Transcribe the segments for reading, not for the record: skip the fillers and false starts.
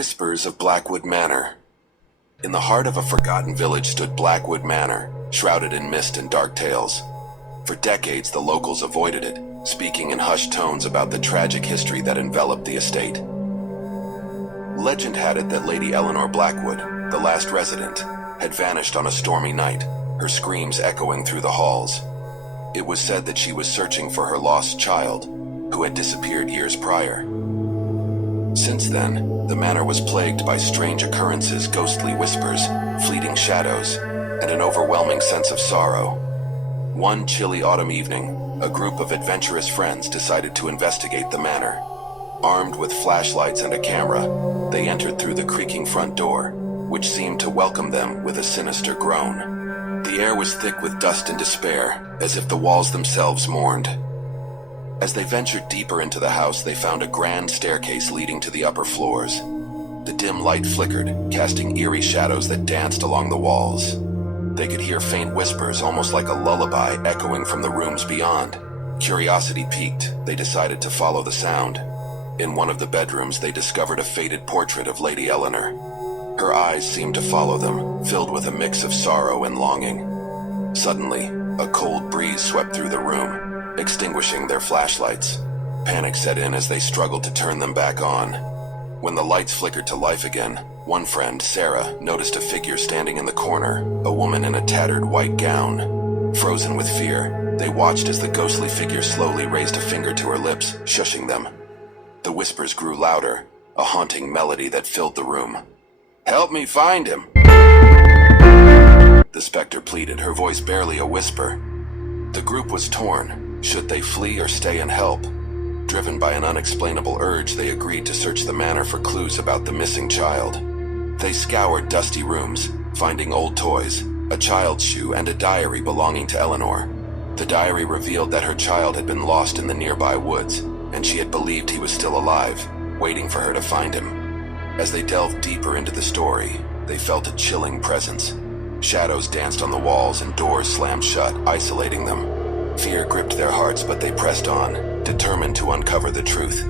Whispers of Blackwood Manor. In the heart of a forgotten village stood Blackwood Manor, shrouded in mist and dark tales. For decades, the locals avoided it, speaking in hushed tones about the tragic history that enveloped the estate. Legend had it that Lady Eleanor Blackwood, the last resident, had vanished on a stormy night, her screams echoing through the halls. It was said that she was searching for her lost child, who had disappeared years prior. Since then, the manor was plagued by strange occurrences, ghostly whispers, fleeting shadows, and an overwhelming sense of sorrow. One chilly autumn evening, a group of adventurous friends decided to investigate the manor. Armed with flashlights and a camera, they entered through the creaking front door, which seemed to welcome them with a sinister groan. The air was thick with dust and despair, as if the walls themselves mourned. As they ventured deeper into the house, they found a grand staircase leading to the upper floors. The dim light flickered, casting eerie shadows that danced along the walls. They could hear faint whispers, almost like a lullaby, echoing from the rooms beyond. Curiosity piqued, they decided to follow the sound. In one of the bedrooms, they discovered a faded portrait of Lady Eleanor. Her eyes seemed to follow them, filled with a mix of sorrow and longing. Suddenly, a cold breeze swept through the room, extinguishing their flashlights. Panic set in as they struggled to turn them back on. When the lights flickered to life again, one friend, Sarah, noticed a figure standing in the corner, a woman in a tattered white gown. Frozen with fear, they watched as the ghostly figure slowly raised a finger to her lips, shushing them. The whispers grew louder, a haunting melody that filled the room. "Help me find him!" The specter pleaded, her voice barely a whisper. The group was torn. Should they flee or stay and help? Driven by an unexplainable urge, they agreed to search the manor for clues about the missing child. They scoured dusty rooms, finding old toys, a child's shoe, and a diary belonging to Eleanor. The diary revealed that her child had been lost in the nearby woods, and she had believed he was still alive, waiting for her to find him. As they delved deeper into the story, they felt a chilling presence. Shadows danced on the walls and doors slammed shut, isolating them. Fear gripped their hearts, but they pressed on, determined to uncover the truth.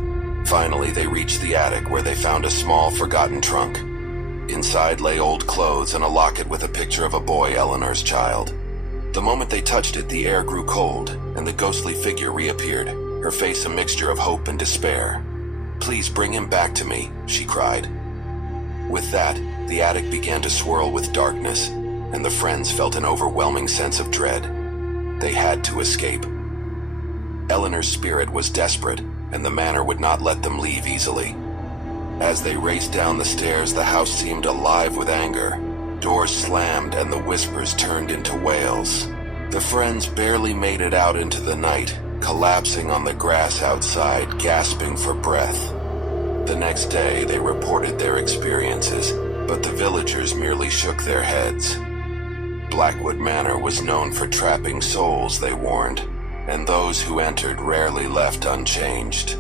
Finally, they reached the attic, where they found a small, forgotten trunk. Inside lay old clothes and a locket with a picture of a boy, Eleanor's child. The moment they touched it, the air grew cold, and the ghostly figure reappeared, her face a mixture of hope and despair. "Please bring him back to me," she cried. With that, the attic began to swirl with darkness, and the friends felt an overwhelming sense of dread. They had to escape. Eleanor's spirit was desperate, and the manor would not let them leave easily. As they raced down the stairs, the house seemed alive with anger. Doors slammed and the whispers turned into wails. The friends barely made it out into the night, collapsing on the grass outside, gasping for breath. The next day, they reported their experiences, but the villagers merely shook their heads. Blackwood Manor was known for trapping souls, they warned, and those who entered rarely left unchanged.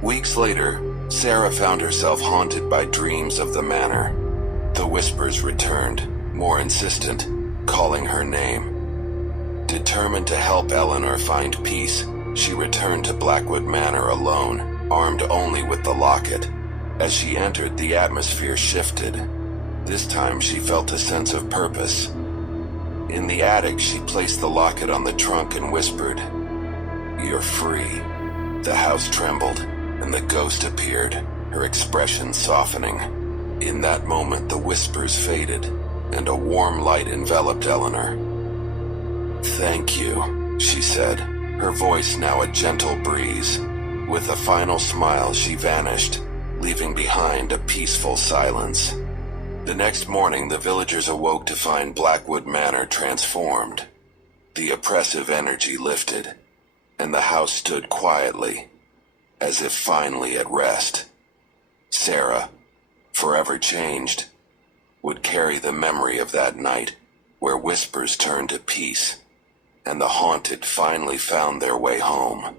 Weeks later, Sarah found herself haunted by dreams of the manor. The whispers returned, more insistent, calling her name. Determined to help Eleanor find peace, she returned to Blackwood Manor alone, armed only with the locket. As she entered, the atmosphere shifted. This time she felt a sense of purpose. In the attic, she placed the locket on the trunk and whispered, "You're free." The house trembled, and the ghost appeared, her expression softening. In that moment, the whispers faded, and a warm light enveloped Eleanor. "Thank you," she said, her voice now a gentle breeze. With a final smile, she vanished, leaving behind a peaceful silence. The next morning, the villagers awoke to find Blackwood Manor transformed. The oppressive energy lifted, and the house stood quietly, as if finally at rest. Sarah, forever changed, would carry the memory of that night where whispers turned to peace, and the haunted finally found their way home.